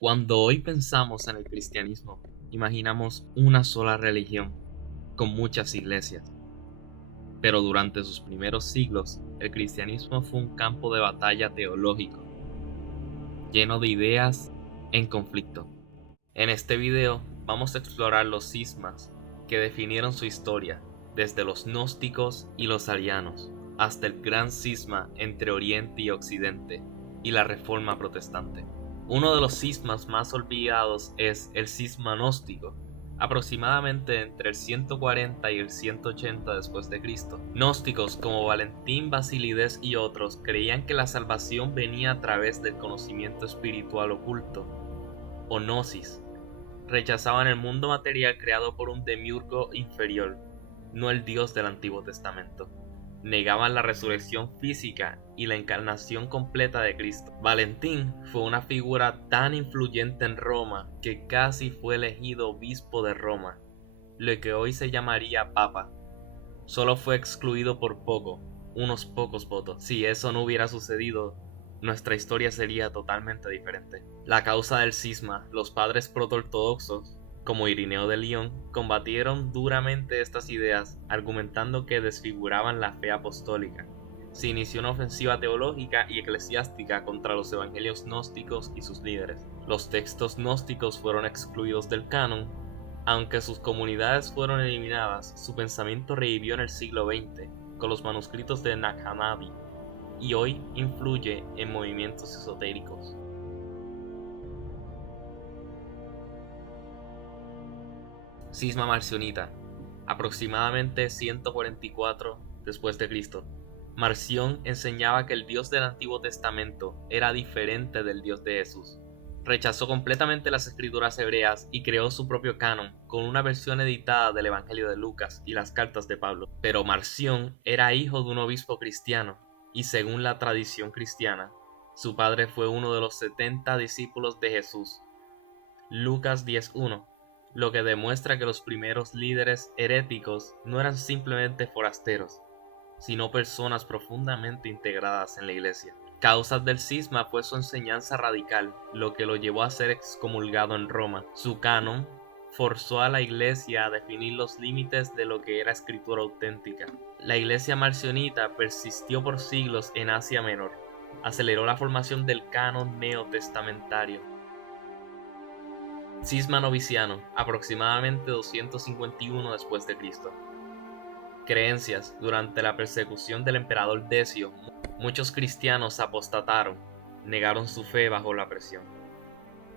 Cuando hoy pensamos en el cristianismo, imaginamos una sola religión, con muchas iglesias. Pero durante sus primeros siglos, el cristianismo fue un campo de batalla teológico, lleno de ideas en conflicto. En este video vamos a explorar los cismas que definieron su historia, desde los gnósticos y los arianos, hasta el gran cisma entre Oriente y Occidente, y la Reforma protestante. Uno de los cismas más olvidados es el cisma gnóstico, aproximadamente entre el 140 y el 180 después de Cristo. Gnósticos como Valentín Basilides y otros creían que la salvación venía a través del conocimiento espiritual oculto, o gnosis. Rechazaban el mundo material creado por un demiurgo inferior, no el Dios del Antiguo Testamento. Negaban la resurrección física y la encarnación completa de Cristo. Valentín fue una figura tan influyente en Roma que casi fue elegido obispo de Roma, lo que hoy se llamaría papa. Solo fue excluido por poco, unos pocos votos. Si eso no hubiera sucedido, nuestra historia sería totalmente diferente. La causa del cisma, los padres protoortodoxos, como Irineo de Lyon, combatieron duramente estas ideas, argumentando que desfiguraban la fe apostólica. Se inició una ofensiva teológica y eclesiástica contra los evangelios gnósticos y sus líderes. Los textos gnósticos fueron excluidos del canon. Aunque sus comunidades fueron eliminadas, su pensamiento revivió en el siglo XX con los manuscritos de Nag Hammadi y hoy influye en movimientos esotéricos. Cisma marcionita, aproximadamente 144 después de Cristo. Marción enseñaba que el Dios del Antiguo Testamento era diferente del Dios de Jesús. Rechazó completamente las escrituras hebreas y creó su propio canon con una versión editada del Evangelio de Lucas y las cartas de Pablo. Pero Marción era hijo de un obispo cristiano y según la tradición cristiana, su padre fue uno de los 70 discípulos de Jesús. Lucas 10:1, lo que demuestra que los primeros líderes heréticos no eran simplemente forasteros, sino personas profundamente integradas en la iglesia. Causas del cisma fue su enseñanza radical, lo que lo llevó a ser excomulgado en Roma. Su canon forzó a la iglesia a definir los límites de lo que era escritura auténtica. La iglesia marcionita persistió por siglos en Asia Menor, aceleró la formación del canon neotestamentario. Cisma noviciano, aproximadamente 251 después de Cristo. Creencias. Durante la persecución del emperador Decio, muchos cristianos apostataron, negaron su fe bajo la presión.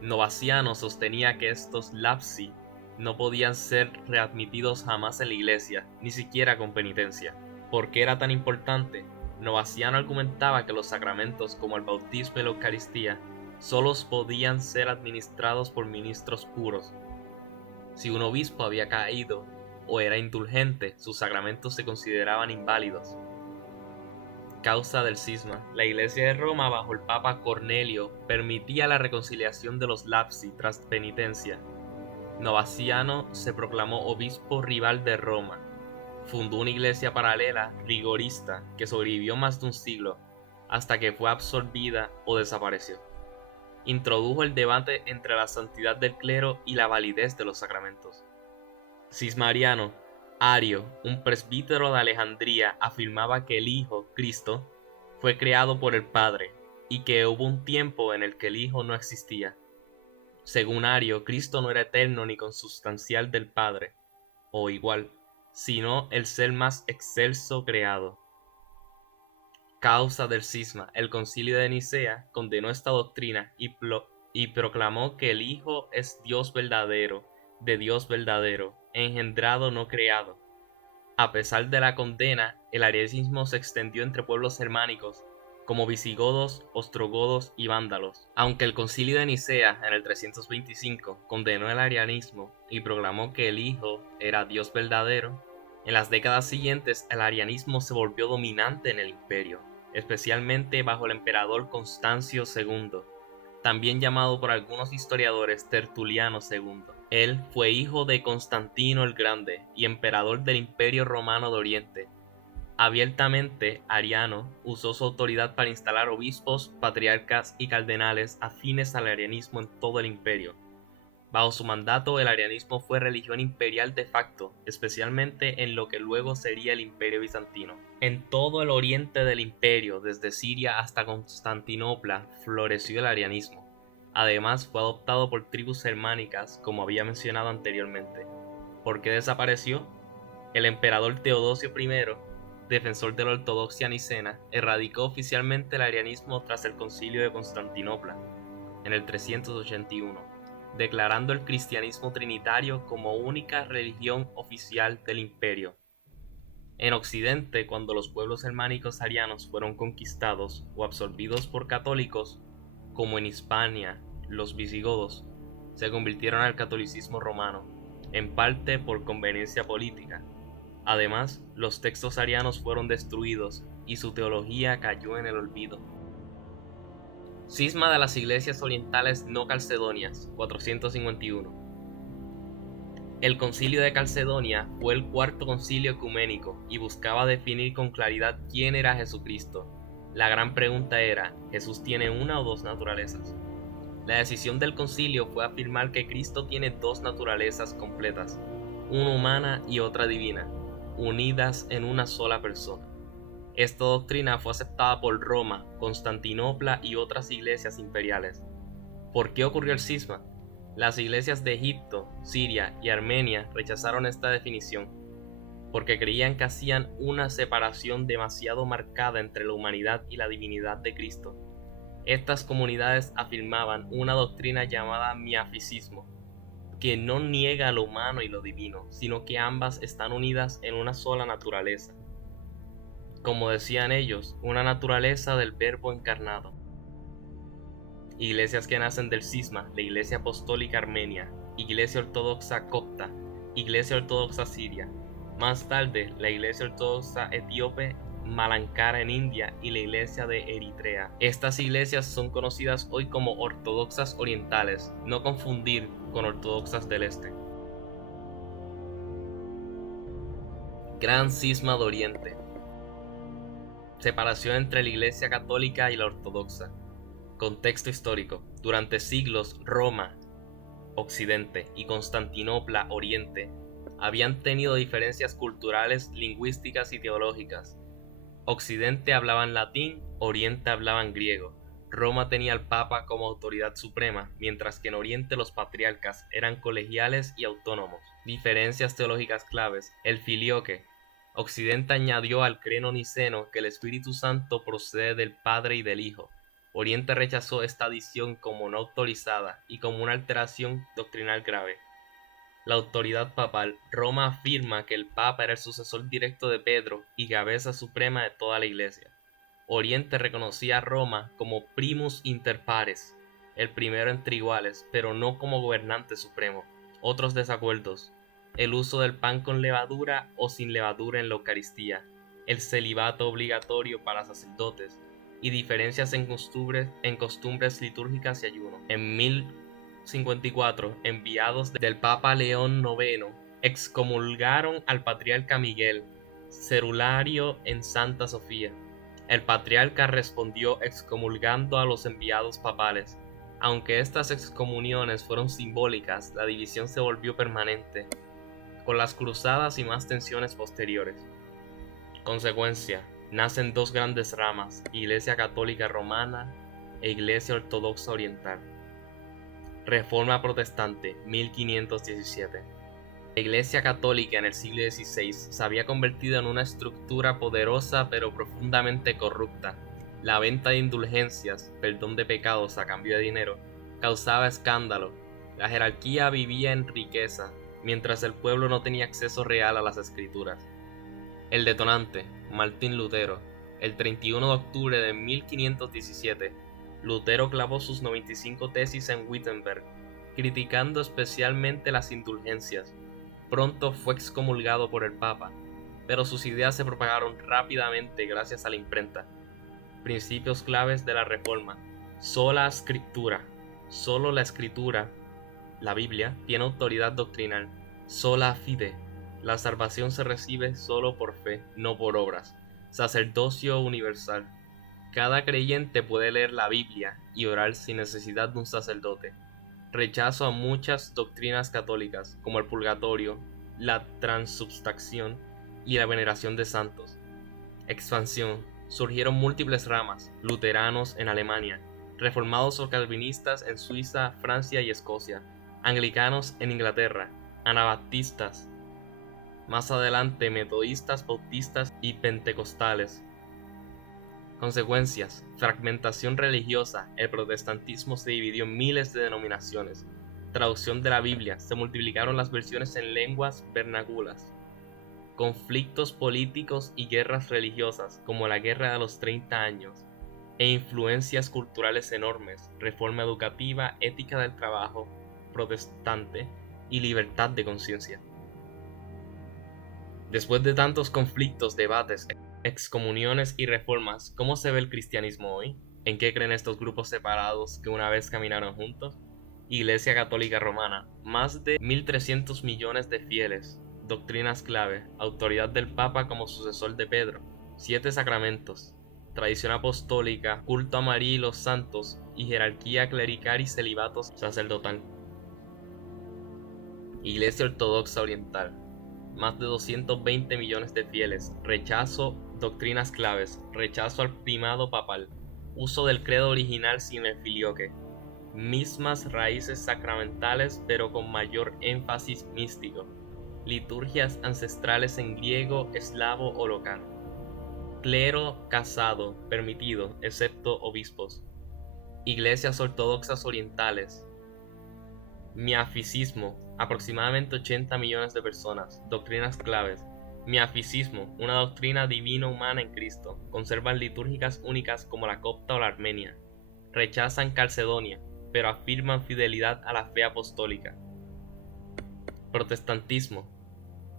Novaciano sostenía que estos lapsi no podían ser readmitidos jamás en la iglesia, ni siquiera con penitencia. ¿Por qué era tan importante? Novaciano argumentaba que los sacramentos como el bautismo y la Eucaristía solos podían ser administrados por ministros puros. Si un obispo había caído o era indulgente, sus sacramentos se consideraban inválidos. Causa del cisma. La Iglesia de Roma bajo el Papa Cornelio permitía la reconciliación de los lapsi tras penitencia. Novaciano se proclamó obispo rival de Roma. Fundó una iglesia paralela, rigorista, que sobrevivió más de un siglo, hasta que fue absorbida o desapareció. Introdujo el debate entre la santidad del clero y la validez de los sacramentos. Cisma ariano. Ario, un presbítero de Alejandría, afirmaba que el Hijo, Cristo, fue creado por el Padre, y que hubo un tiempo en el que el Hijo no existía. Según Ario, Cristo no era eterno ni consustancial del Padre, o igual, sino el ser más excelso creado. Causa del cisma. El Concilio de Nicea condenó esta doctrina y proclamó que el Hijo es Dios verdadero, de Dios verdadero, engendrado no creado. A pesar de la condena, el arianismo se extendió entre pueblos germánicos, como visigodos, ostrogodos y vándalos. Aunque el Concilio de Nicea, en el 325, condenó el arianismo y proclamó que el Hijo era Dios verdadero, en las décadas siguientes el arianismo se volvió dominante en el imperio, especialmente bajo el emperador Constancio II, también llamado por algunos historiadores Tertuliano II. Él fue hijo de Constantino el Grande y emperador del Imperio Romano de Oriente. Abiertamente ariano, usó su autoridad para instalar obispos, patriarcas y cardenales afines al arianismo en todo el imperio. Bajo su mandato, el arianismo fue religión imperial de facto, especialmente en lo que luego sería el Imperio Bizantino. En todo el oriente del imperio, desde Siria hasta Constantinopla, floreció el arianismo. Además, fue adoptado por tribus germánicas, como había mencionado anteriormente. ¿Por qué desapareció? El emperador Teodosio I, defensor de la ortodoxia nicena, erradicó oficialmente el arianismo tras el Concilio de Constantinopla, en el 381, declarando el cristianismo trinitario como única religión oficial del imperio. En Occidente, cuando los pueblos germánicos arianos fueron conquistados o absorbidos por católicos, como en Hispania los visigodos, se convirtieron al catolicismo romano, en parte por conveniencia política. Además, los textos arianos fueron destruidos y su teología cayó en el olvido. Cisma de las iglesias orientales no calcedonias, 451. El concilio de Calcedonia fue el cuarto concilio ecuménico y buscaba definir con claridad quién era Jesucristo. La gran pregunta era, ¿Jesús tiene una o dos naturalezas? La decisión del concilio fue afirmar que Cristo tiene dos naturalezas completas, una humana y otra divina, unidas en una sola persona. Esta doctrina fue aceptada por Roma, Constantinopla y otras iglesias imperiales. ¿Por qué ocurrió el cisma? Las iglesias de Egipto, Siria y Armenia rechazaron esta definición, porque creían que hacían una separación demasiado marcada entre la humanidad y la divinidad de Cristo. Estas comunidades afirmaban una doctrina llamada miafisismo, que no niega lo humano y lo divino, sino que ambas están unidas en una sola naturaleza. Como decían ellos, una naturaleza del Verbo encarnado. Iglesias que nacen del cisma: la Iglesia Apostólica Armenia, Iglesia Ortodoxa Copta, Iglesia Ortodoxa Siria. Más tarde, la Iglesia Ortodoxa Etíope, Malankara en India y la Iglesia de Eritrea. Estas iglesias son conocidas hoy como ortodoxas orientales, no confundir con ortodoxas del este. Gran cisma de Oriente. Separación entre la Iglesia católica y la ortodoxa. Contexto histórico. Durante siglos, Roma, Occidente, y Constantinopla, Oriente, habían tenido diferencias culturales, lingüísticas y teológicas. Occidente hablaban latín, Oriente hablaban griego. Roma tenía al Papa como autoridad suprema, mientras que en Oriente los patriarcas eran colegiales y autónomos. Diferencias teológicas claves. El filioque. Occidente añadió al credo niceno que el Espíritu Santo procede del Padre y del Hijo. Oriente rechazó esta adición como no autorizada y como una alteración doctrinal grave. La autoridad papal. Roma afirma que el Papa era el sucesor directo de Pedro y cabeza suprema de toda la Iglesia. Oriente reconocía a Roma como primus inter pares, el primero entre iguales, pero no como gobernante supremo. Otros desacuerdos: el uso del pan con levadura o sin levadura en la Eucaristía, el celibato obligatorio para sacerdotes, y diferencias en costumbres litúrgicas y ayuno. En 1054, enviados del Papa León IX excomulgaron al patriarca Miguel, cerulario en Santa Sofía. El patriarca respondió excomulgando a los enviados papales. Aunque estas excomuniones fueron simbólicas, la división se volvió permanente, con las cruzadas y más tensiones posteriores. Consecuencia: nacen dos grandes ramas, Iglesia Católica Romana e Iglesia Ortodoxa Oriental. Reforma Protestante, 1517. La Iglesia Católica en el siglo XVI se había convertido en una estructura poderosa pero profundamente corrupta. La venta de indulgencias, perdón de pecados a cambio de dinero, causaba escándalo. La jerarquía vivía en riqueza, mientras el pueblo no tenía acceso real a las escrituras. El detonante: Martín Lutero. El 31 de octubre de 1517, Lutero clavó sus 95 tesis en Wittenberg, criticando especialmente las indulgencias. Pronto fue excomulgado por el Papa, pero sus ideas se propagaron rápidamente gracias a la imprenta. Principios claves de la Reforma. Sola Scriptura. Solo la Escritura, la Biblia, tiene autoridad doctrinal. Sola fide. La salvación se recibe solo por fe, no por obras. Sacerdocio universal. Cada creyente puede leer la Biblia y orar sin necesidad de un sacerdote. Rechazo a muchas doctrinas católicas, como el purgatorio, la transubstanciación y la veneración de santos. Expansión. Surgieron múltiples ramas: luteranos en Alemania, reformados o calvinistas en Suiza, Francia y Escocia, anglicanos en Inglaterra, anabaptistas, más adelante metodistas, bautistas y pentecostales. Consecuencias: fragmentación religiosa. El protestantismo se dividió en miles de denominaciones. Traducción de la Biblia. Se multiplicaron las versiones en lenguas vernáculas. Conflictos políticos y guerras religiosas, como la Guerra de los 30 años. E influencias culturales enormes. Reforma educativa, ética del trabajo protestante y libertad de conciencia. Después de tantos conflictos, debates, excomuniones y reformas, ¿cómo se ve el cristianismo hoy? ¿En qué creen estos grupos separados que una vez caminaron juntos? Iglesia Católica Romana, más de 1.300 millones de fieles, doctrinas clave, autoridad del Papa como sucesor de Pedro, 7 sacramentos, tradición apostólica, culto a María y los santos, y jerarquía clerical y celibato sacerdotal. Iglesia Ortodoxa Oriental, más de 220 millones de fieles, rechazo doctrinas claves, rechazo al primado papal, uso del credo original sin el filioque, mismas raíces sacramentales pero con mayor énfasis místico, liturgias ancestrales en griego, eslavo o local, clero casado permitido excepto obispos, iglesias ortodoxas orientales, miaficismo, aproximadamente 80 millones de personas, doctrinas claves. Miaficismo, una doctrina divino-humana en Cristo, conservan litúrgicas únicas como la copta o la armenia, rechazan Calcedonia, pero afirman fidelidad a la fe apostólica. Protestantismo,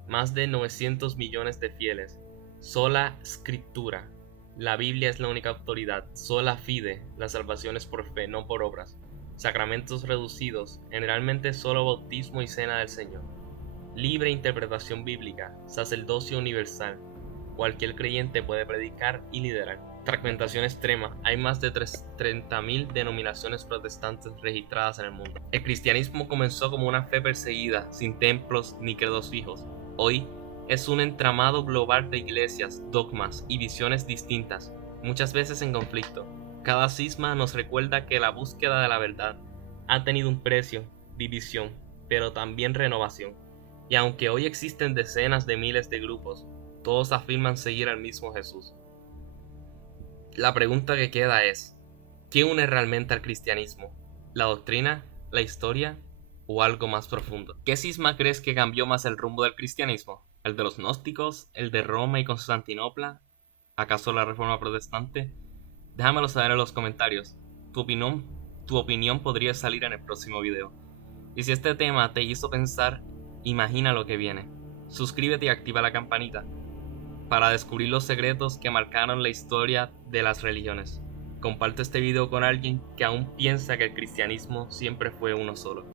más de 900 millones de fieles, sola scriptura, la Biblia es la única autoridad, sola fide, la salvación es por fe, no por obras. Sacramentos reducidos, generalmente solo bautismo y cena del Señor. Libre interpretación bíblica, sacerdocio universal. Cualquier creyente puede predicar y liderar. Fragmentación extrema. Hay más de 30.000 denominaciones protestantes registradas en el mundo. El cristianismo comenzó como una fe perseguida, sin templos ni credos fijos. Hoy es un entramado global de iglesias, dogmas y visiones distintas, muchas veces en conflicto. Cada cisma nos recuerda que la búsqueda de la verdad ha tenido un precio, división, pero también renovación. Y aunque hoy existen decenas de miles de grupos, todos afirman seguir al mismo Jesús. La pregunta que queda es, ¿qué une realmente al cristianismo? ¿La doctrina, la historia o algo más profundo? ¿Qué cisma crees que cambió más el rumbo del cristianismo? ¿El de los gnósticos? ¿El de Roma y Constantinopla? ¿Acaso la Reforma Protestante? Déjamelo saber en los comentarios. Tu opinión podría salir en el próximo video. Y si este tema te hizo pensar, imagina lo que viene. Suscríbete y activa la campanita para descubrir los secretos que marcaron la historia de las religiones. Comparte este video con alguien que aún piensa que el cristianismo siempre fue uno solo.